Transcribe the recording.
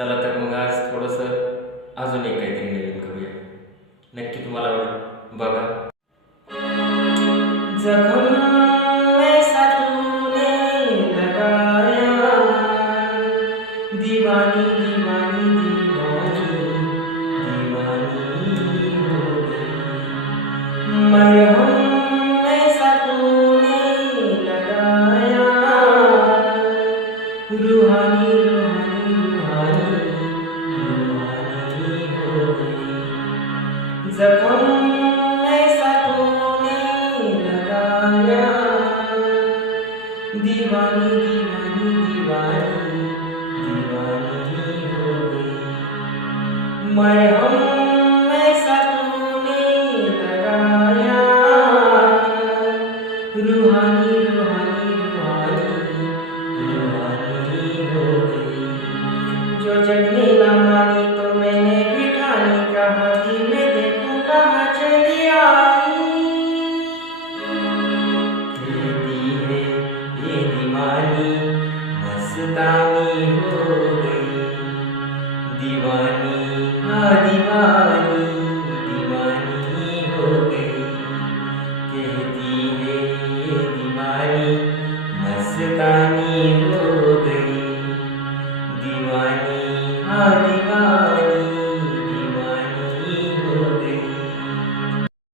चला तर मग आज थोडंसं अजून एक काहीतरी नवीन करूया. नक्की तुम्हाला आवडेल. बघा. जखम ऐसा तूने लगाया, दीवानी दीवानी दीवानी दीवानी हो गई. मरहम ऐसा तूने लगाया, रूहानी रूहानी रूहानी रूहानी हो गई. जखम ऐसा तूने लगाया, दीवानी दीवानी दीवानी दीवानी हो गई. मरहम ऐसा तूने लगाया, रूहानी रूहानी रूहानी रूहानी हो गई. जो जगने ना मानी तो मैंने बिठानी, कहा कि मैं देखूं कहाँ चली आई. कहती है ये दीवानी मस्तानी हो गई. दीवानी हाँ दीवानी दीवानी हो गई. कहती है ये दीवानी मस्तानी